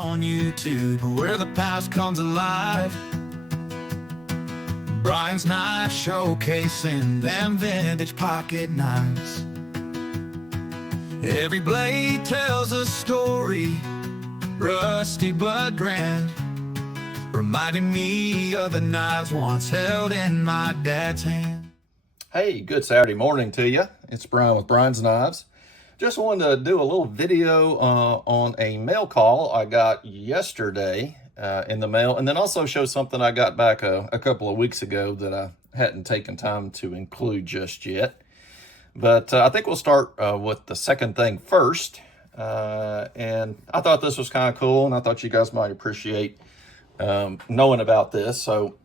on YouTube, where the past comes alive. Brian's Knife showcasing them vintage pocket knives. Every blade tells a story, rusty but grand, reminding me of the knives once held in my dad's hand. Hey, good Saturday morning to you. It's Brian with Brian's Knives. Just wanted to do a little video on a mail call I got yesterday in the mail, and then also show something I got back a couple of weeks ago that I hadn't taken time to include just yet. But I think we'll start with the second thing first. And I thought this was kind of cool, and I thought you guys might appreciate knowing about this. So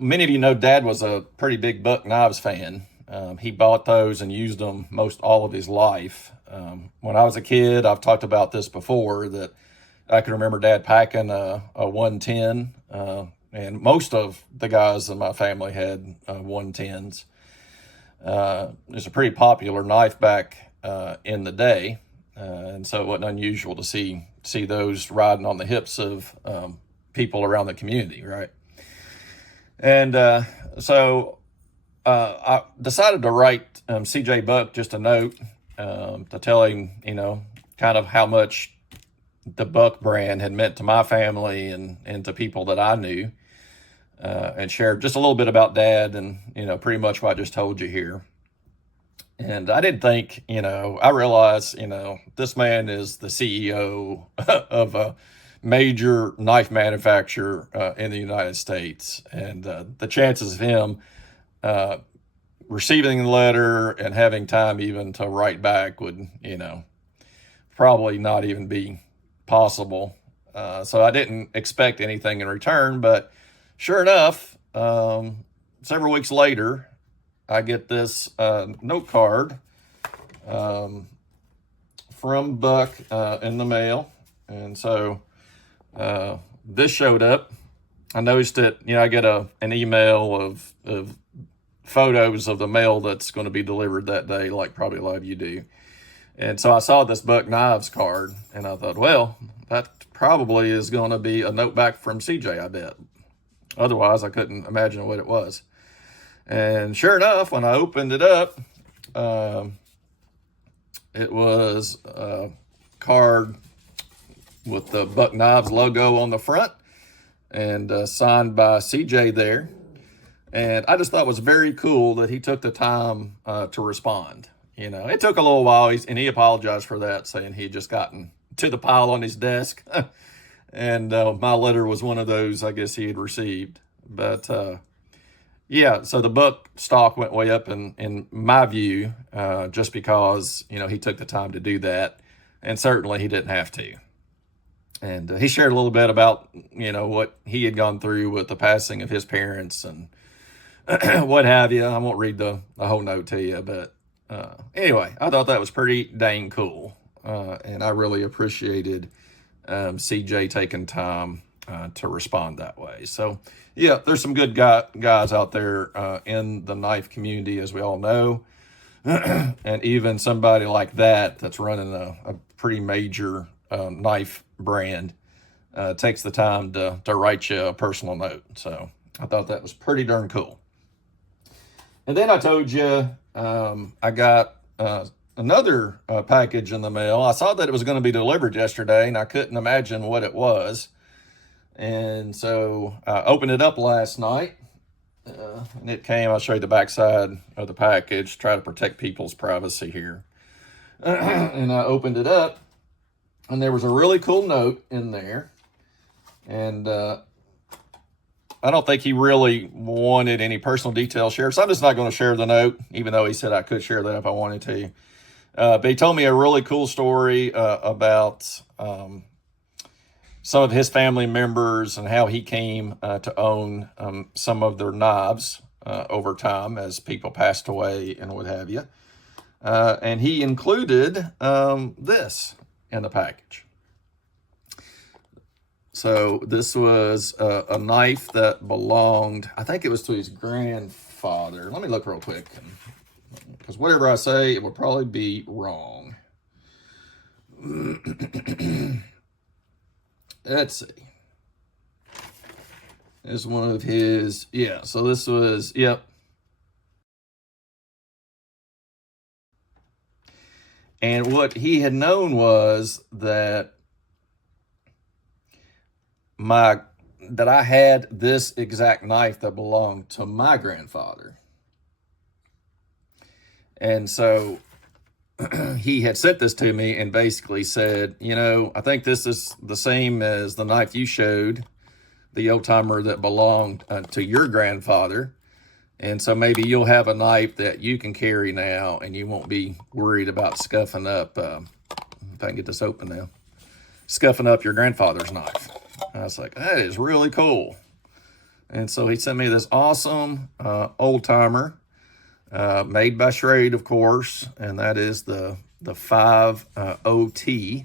many of you know Dad was a pretty big Buck Knives fan. He bought those and used them most all of his life. When I was a kid, I've talked about this before, that I can remember Dad packing a 110, and most of the guys in my family had 110s. It's a pretty popular knife back in the day, and so it wasn't unusual to see those riding on the hips of people around the community, right? And so I decided to write CJ Buck just a note to tell him, kind of how much the Buck brand had meant to my family and to people that I knew, and share just a little bit about Dad and, pretty much what I just told you here. And I didn't think, I realized, this man is the CEO of a major knife manufacturer in the United States. And the chances of him receiving the letter and having time even to write back would, probably not even be possible. So I didn't expect anything in return, but sure enough, several weeks later, I get this note card from Buck in the mail. And so this showed up. I noticed that, I get an email of photos of the mail that's going to be delivered that day, like probably a lot of you do. And so I saw this Buck Knives card, and I thought, well, that probably is going to be a note back from CJ, I bet. Otherwise, I couldn't imagine what it was. And sure enough, when I opened it up, it was a card with the Buck Knives logo on the front and signed by CJ there. And I just thought it was very cool that he took the time to respond. It took a little while, and he apologized for that, saying he had just gotten to the pile on his desk. And my letter was one of those, I guess, he had received. But yeah, so the Buck stock went way up in my view, just because, he took the time to do that. And certainly he didn't have to. And he shared a little bit about, what he had gone through with the passing of his parents and what have you. I won't read the whole note to you, but anyway, I thought that was pretty dang cool. And I really appreciated CJ taking time to respond that way. So yeah, there's some good guys out there in the knife community, as we all know. And even somebody like that's running a pretty major knife brand takes the time to write you a personal note. So I thought that was pretty darn cool. And then I told you I got another package in the mail. I saw that it was going to be delivered yesterday, and I couldn't imagine what it was. And so I opened it up last night, and it came. I'll show you the backside of the package, try to protect people's privacy here. And I opened it up, and there was a really cool note in there. And I don't think he really wanted any personal details shared, so I'm just not going to share the note, even though he said I could share that if I wanted to. But he told me a really cool story about some of his family members and how he came to own some of their knives over time as people passed away and what have you. And he included this in the package. So this was a knife that belonged, I think it was to his grandfather. Let me look real quick, because whatever I say, it would probably be wrong. let's see. This is one of his, yeah, so this was, yep. And what he had known was that I had this exact knife that belonged to my grandfather. And so he had sent this to me and basically said, you know, I think this is the same as the knife you showed, the old timer that belonged to your grandfather. And so maybe you'll have a knife that you can carry now and you won't be worried about scuffing up, if I can get this open now, scuffing up your grandfather's knife. I was like, that is really cool. And so he sent me this awesome old timer, made by Schrade, of course, and that is the 5 OT.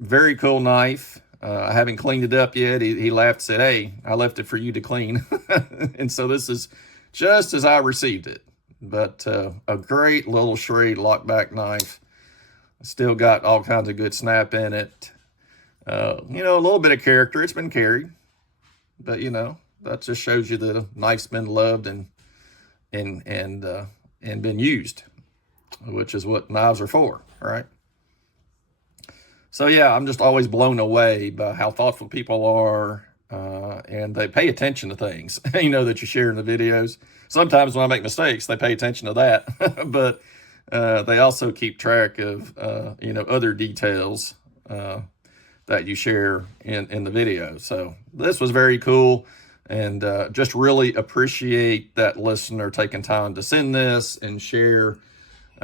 Very cool knife. I haven't cleaned it up yet. He laughed and said, hey, I left it for you to clean. And so this is just as I received it. But a great little Schrade lockback knife. Still got all kinds of good snap in it. You know, a little bit of character. It's been carried. But, you know, that just shows you that a knife's been loved and been used, which is what knives are for, right? So yeah, I'm just always blown away by how thoughtful people are, and they pay attention to things, you know, that you share in the videos. Sometimes when I make mistakes, they pay attention to that, but they also keep track of, you know, other details that you share in the video. So this was very cool, and just really appreciate that listener taking time to send this and share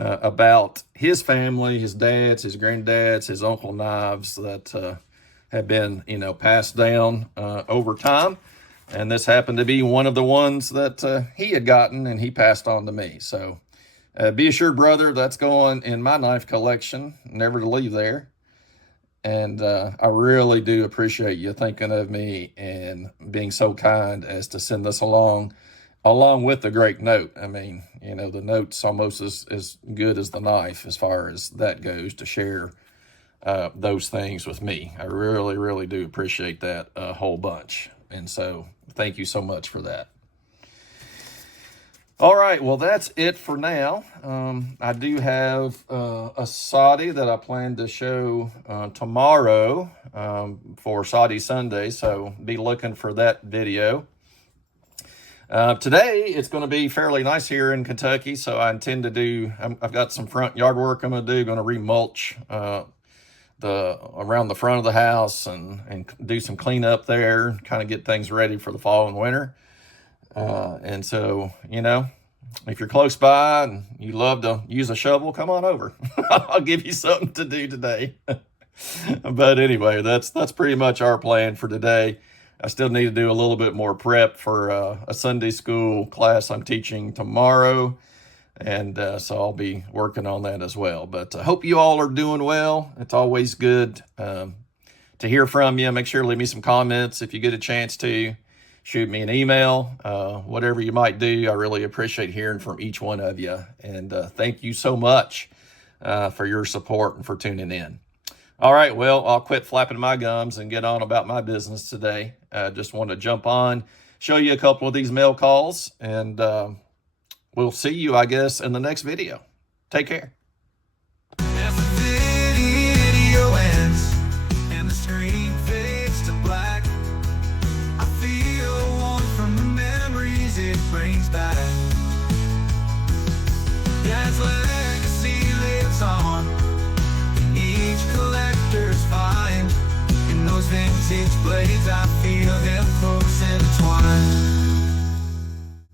about his family, his dad's, his granddad's, his uncle knives that have been, you know, passed down over time. And this happened to be one of the ones that he had gotten and he passed on to me. So be assured, brother, that's going in my knife collection, never to leave there. And I really do appreciate you thinking of me and being so kind as to send this along with the great note. I mean, you know, the note's almost as good as the knife as far as that goes, to share those things with me. I really, really do appreciate that a whole bunch. And so thank you so much for that. All right, well, that's it for now. I do have a Saudi that I plan to show tomorrow for Saudi Sunday, so be looking for that video. Today, it's going to be fairly nice here in Kentucky, so I intend to do, I've got some front yard work I'm going to do, going to remulch around the front of the house and do some cleanup there, kind of get things ready for the fall and winter. And so, you know, if you're close by and you love to use a shovel, come on over. I'll give you something to do today. But anyway, that's pretty much our plan for today. I still need to do a little bit more prep for a Sunday school class I'm teaching tomorrow. And so I'll be working on that as well. But I hope you all are doing well. It's always good to hear from you. Make sure to leave me some comments if you get a chance to. Shoot me an email, whatever you might do. I really appreciate hearing from each one of you. And thank you so much for your support and for tuning in. All right, well, I'll quit flapping my gums and get on about my business today. Just want to jump on, show you a couple of these mail calls, and we'll see you, I guess, in the next video. Take care. As the video ends and the screen fades to black, I feel warm from the memories it brings back. Dad's legacy lives on in each collector's find. In those vintage blades, I feel them close intertwined.